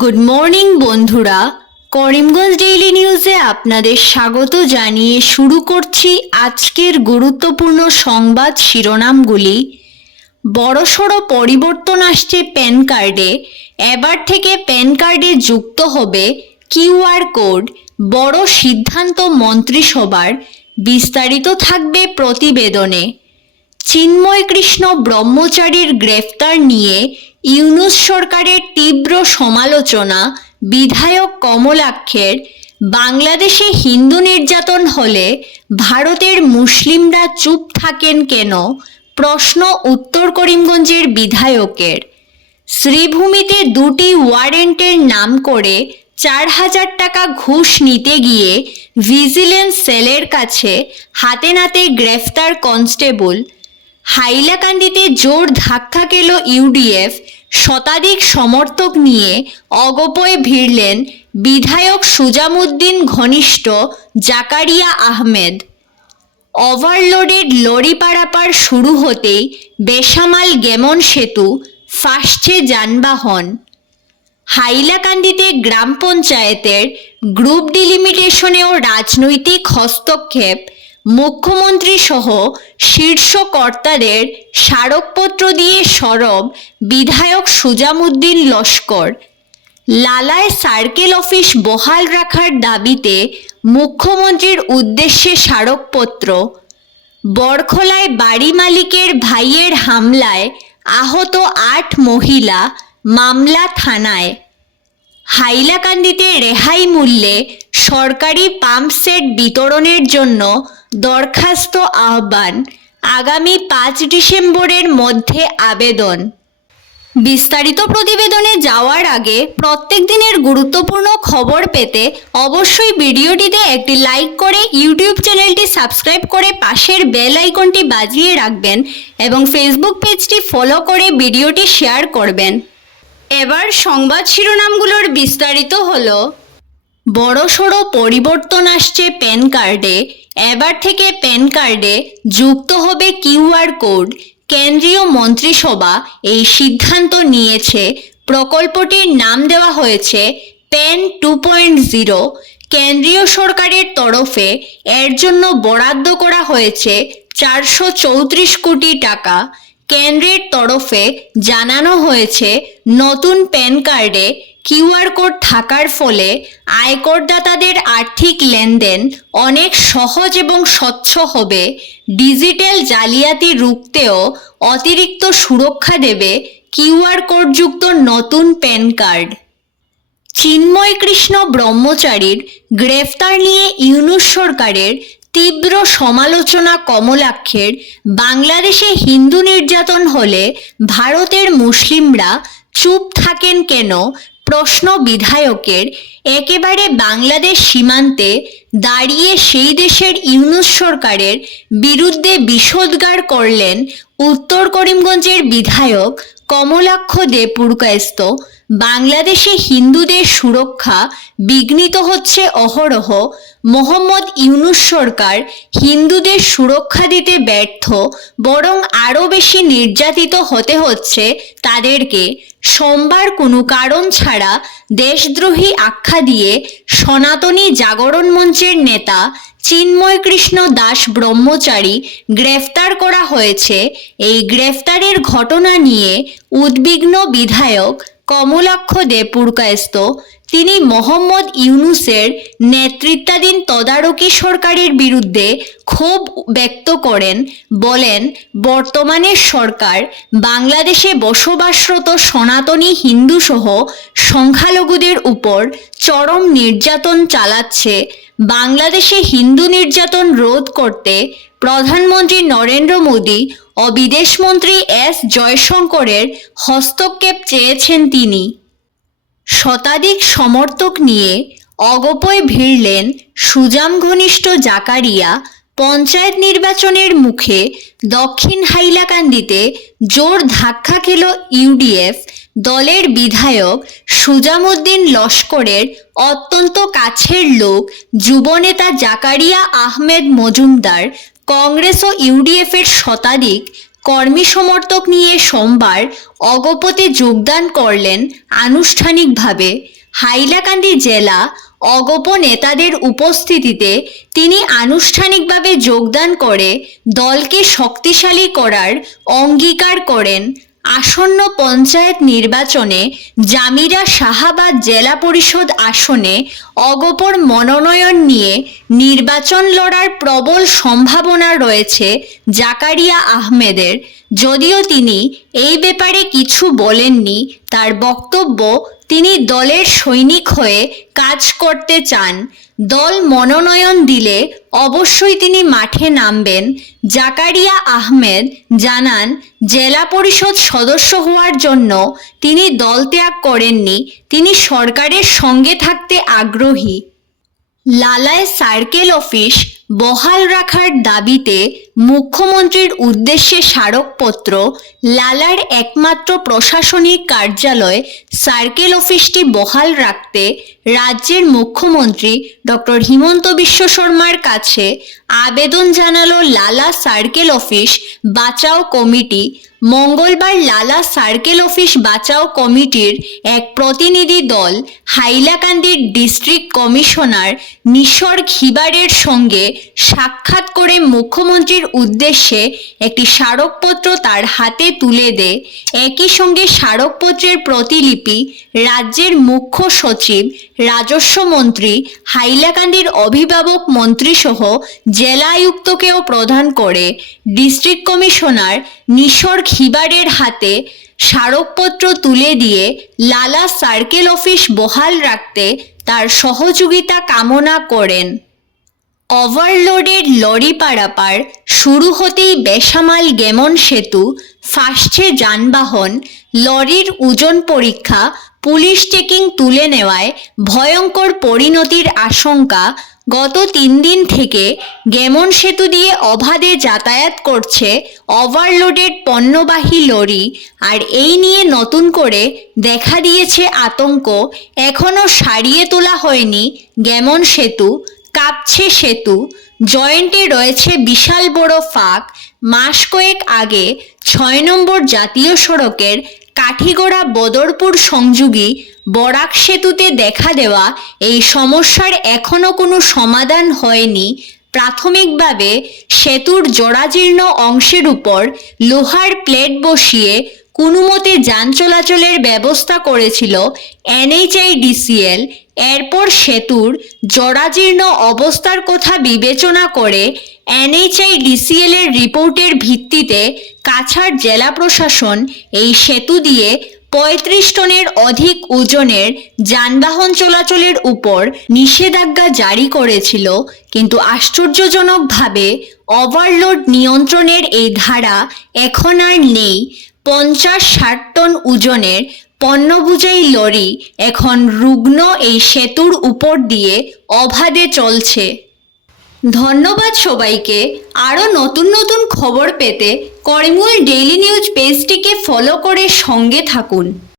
Good morning বন্ধুরা, Karimganj daily নিউজে আপনাদের স্বাগত জানিয়ে শুরু করছি আজকের গুরুত্বপূর্ণ সংবাদ শিরোনামগুলি। বড়সড় পরিবর্তন আসছে প্যান কার্ডে। এবার থেকে প্যান কার্ডে যুক্ত হবে কিউআর কোড। বড় সিদ্ধান্ত মন্ত্রিসভার। বিস্তারিত থাকবে প্রতিবেদনে। চিন্ময় কৃষ্ণ ব্রহ্মচারীর গ্রেফতার নিয়ে ইউনূস সরকারের তীব্র সমালোচনা। বিধায়ক কমলাক্ষের। বাংলাদেশে হিন্দু নির্যাতন হলে ভারতের মুসলিমরা চুপ থাকেন কেন? প্রশ্ন উত্তর করিমগঞ্জের বিধায়কের। শ্রীভূমিতে দুটি ওয়ারেন্টের নাম করে 4,000 টাকা ঘুষ নিতে গিয়ে ভিজিলেন্স সেলের কাছে হাতে নাতে গ্রেফতার কনস্টেবল। হাইলাকান্দিতে জোর ধাক্কা খেল ইউডিএফ। শতাধিক সমর্থক নিয়ে অগপয়ে ভিড়লেন বিধায়ক সুজামুদ্দিন ঘনিষ্ঠ জাকারিয়া আহমেদ। ওভারলোডেড লরি পারাপার শুরু হতেই বেসামাল গেমন সেতু, ফাঁসছে যানবাহন। হাইলাকান্দিতে গ্রাম পঞ্চায়েতের গ্রুপ ডিলিমিটেশনেও রাজনৈতিক হস্তক্ষেপ। মুখ্যমন্ত্রী সহ শীর্ষ কর্তাদের স্মারকপত্র দিয়ে সরব বিধায়ক সুজামুদ্দিন লস্কর। লালায় সার্কেল অফিস বহাল রাখার দাবিতে মুখ্যমন্ত্রীর উদ্দেশ্যে স্মারকপত্র। বরখলায় বাড়ি মালিকের ভাইয়ের হামলায় আহত 8 মহিলা, মামলা থানায়। হাইলাকান্দিতে রেহাই মূল্যে সরকারি পাম্প সেট বিতরণের জন্য দরখাস্ত আহ্বান। আগামী 5 ডিসেম্বরের মধ্যে আবেদন। বিস্তারিত প্রতিবেদনে যাওয়ার আগে প্রত্যেক দিনের গুরুত্বপূর্ণ খবর পেতে অবশ্যই ভিডিওটিতে একটি লাইক করে ইউটিউব চ্যানেলটি সাবস্ক্রাইব করে পাশের বেল আইকনটি বাজিয়ে রাখবেন এবং ফেসবুক পেজটি ফলো করে ভিডিওটি শেয়ার করবেন। এবার সংবাদ শিরোনামগুলোর বিস্তারিত হলো। বড়সড় পরিবর্তন আসছে প্যান কার্ডে। এবার থেকে প্যান কার্ডে যুক্ত হবে কিউআর কোড। কেন্দ্রীয় মন্ত্রিসভা এই সিদ্ধান্ত নিয়েছে। প্রকল্পটির নাম দেওয়া হয়েছে প্যান 2.0। কেন্দ্রীয় সরকারের তরফে এর জন্য বরাদ্দ করা হয়েছে 434 কোটি টাকা। কেন্দ্রের তরফে জানানো হয়েছে নতুন প্যান কার্ডে কিউআর কোড থাকার ফলে আয়করদাতাদের আর্থিক লেনদেন অনেক সহজ এবং স্বচ্ছ হবে। ডিজিটাল জালিয়াতি রুখতেও অতিরিক্ত সুরক্ষা দেবে কিউআর কোডযুক্ত নতুন প্যান কার্ড। চিন্ময় কৃষ্ণ ব্রহ্মচারীর গ্রেফতার নিয়ে ইউনূস সরকারের তীব্র সমালোচনা কমলাক্ষের। বাংলাদেশে হিন্দু নির্যাতন হলে ভারতের মুসলিমরা চুপ থাকেন কেন? প্রশ্ন বিধায়কের। একেবারে বাংলাদেশ সীমান্তে দাঁড়িয়ে সেই দেশের ইউনূস সরকারের বিরুদ্ধে বিষোদ্গার করলেন উত্তর করিমগঞ্জের বিধায়ক কমলাক্ষ দে পুরকায়স্থ। বাংলাদেশে হিন্দুদের সুরক্ষা বিঘ্নিত হচ্ছে অহরহ। মোহাম্মদ ইউনূস সরকার হিন্দুদের সুরক্ষা দিতে ব্যর্থ, বরং আরও বেশি নির্যাতিত হতে হচ্ছে তাদেরকে। সোমবার কোনো কারণ ছাড়া দেশদ্রোহী আখ্যা দিয়ে সনাতনী জাগরণ মঞ্চের নেতা চিন্ময় কৃষ্ণ দাস ব্রহ্মচারী গ্রেফতার করা হয়েছে। এই গ্রেফতারের ঘটনা নিয়ে উদ্বিগ্ন বিধায়ক কমলাক্ষ দে পুরকায়স্থ। তিনি মোহাম্মদ ইউনূসের নেতৃত্বাধীন তদারকি সরকারের বিরুদ্ধে ক্ষোভ ব্যক্ত করেন। বলেন, বর্তমানের সরকার বাংলাদেশে বসবাসরত সনাতনী হিন্দু সহ সংখ্যালঘুদের উপর চরম নির্যাতন চালাচ্ছে। বাংলাদেশে হিন্দু নির্যাতন রোধ করতে প্রধানমন্ত্রী নরেন্দ্র মোদী ও বিদেশমন্ত্রী এস জয়শঙ্করের হস্তক্ষেপ চেয়েছেন তিনি। শতাধিক সমর্থক নিয়ে অগপয়ে ভিড়লেন সুজাম ঘনিষ্ঠ জাকারিয়া। পঞ্চায়েত নির্বাচনের মুখে দক্ষিণ হাইলাকান্দিতে জোর ধাক্কা খেল ইউডিএফ। দলের বিধায়ক সুজামুদ্দিন লস্করের অত্যন্ত কাছের লোক যুবনেতা জাকারিয়া আহমেদ মজুমদার, কংগ্রেস ও ইউডিএফের শতাধিক কর্মী সমর্থক নিয়ে সোমবার অগপতে যোগদান করলেন আনুষ্ঠানিকভাবে। হাইলাকান্দি জেলা অগপ নেতাদের উপস্থিতিতে তিনি আনুষ্ঠানিকভাবে যোগদান করে দলকে শক্তিশালী করার অঙ্গীকার করেন। আসন্ন পঞ্চায়েত নির্বাচনে জামিরা শাহাবাদ জেলা পরিষদ আসনে অগপর মনোনয়ন নিয়ে নির্বাচন লড়ার প্রবল সম্ভাবনা রয়েছে জাকারিয়া আহমেদের। যদিও তিনি এই ব্যাপারে কিছু বলেননি, তার বক্তব্য তিনি দলের সৈনিক হয়ে কাজ করতে চান। দল মনোনয়ন দিলে অবশ্যই তিনি মাঠে নামবেন। জাকারিয়া আহমেদ জানান, জেলা পরিষদ সদস্য হওয়ার জন্য তিনি দল ত্যাগ করেননি, তিনি সরকারের সঙ্গে থাকতে আগ্রহী। লালায় সার্কেল অফিস বহাল রাখার দাবিতে মুখ্যমন্ত্রীর উদ্দেশ্যে স্মারকপত্র। লালার একমাত্র প্রশাসনিক কার্যালয় সার্কেল অফিসটি বহাল রাখতে রাজ্যের মুখ্যমন্ত্রী ডক্টর হিমন্ত বিশ্ব শর্মার কাছে আবেদন জানালো লালা সার্কেল অফিস বাঁচাও কমিটি। মঙ্গলবার লালা সার্কেল অফিস বাঁচাও কমিটির এক প্রতিনিধি দল হাইলাকান্দির ডিস্ট্রিক্ট কমিশনার নিসর্গ হিবারের সঙ্গে সাক্ষাৎ করে মুখ্যমন্ত্রীর উদ্দেশ্যে একটি স্মারকপত্র তার হাতে তুলে দেয়। একই সঙ্গে স্মারকপত্রের প্রতিলিপি রাজ্যের মুখ্য সচিব, রাজস্ব মন্ত্রী, হাইলাকান্দির অভিভাবক মন্ত্রী সহ জেলা আয়ুক্তকেও প্রদান করে। ডিস্ট্রিক্ট কমিশনার নিসর্গ হিবারের হাতে স্মারকপত্র তুলে দিয়ে লালা সার্কেল অফিস বহাল রাখতে তার সহযোগিতা কামনা করেন। ওভারলোডেড লরি পারাপার শুরু হতেই বেসামাল গেমন সেতু, ফাঁসছে যানবাহন। লরির ওজন পরীক্ষা, পুলিশ চেকিং তুলে নেওয়ায় ভয়ঙ্কর পরিণতির আশঙ্কা। গত 3 দিন থেকে গেমন সেতু দিয়ে অবাধে যাতায়াত করছে ওভারলোডেড পণ্যবাহী লরি, আর এই নিয়ে নতুন করে দেখা দিয়েছে আতঙ্ক। এখনও সারিয়ে তোলা হয়নি গেমন সেতু, কাঁপছে সেতু, জয়েন্টে রয়েছে বিশাল বড় ফাঁক। মাস কয়েক আগে 6 নম্বর জাতীয় সড়কের কাঠিগড়া বদরপুর সংযোগী বরাক সেতুতে দেখা দেওয়া এই সমস্যার এখনও কোনো সমাধান হয়নি। প্রাথমিকভাবে সেতুর জরাজীর্ণ অংশের উপর লোহার প্লেট বসিয়ে কোনোমতে যান চলাচলের ব্যবস্থা করেছিল NHIDCL। এরপর সেতুর জরাজীর্ণ অবস্থার কথা বিবেচনা করে NHIDCL এর রিপোর্টের ভিত্তিতে কাছাড় জেলা প্রশাসন এই সেতু দিয়ে 35 টনের অধিক ওজনের যানবাহন চলাচলের উপর নিষেধাজ্ঞা জারি করেছিল। কিন্তু আশ্চর্যজনকভাবে ওভারলোড নিয়ন্ত্রণের এই ধারা এখন আর নেই। 50-60 টন ওজনের পণ্যবোঝাই লরি এখন রুগ্ন এই সেতুর উপর দিয়ে অবাধে চলছে। ধন্যবাদ সবাইকে। আরও নতুন নতুন খবর পেতে করিমগঞ্জ ডেইলি নিউজ পেজটিকে ফলো করে সঙ্গে থাকুন।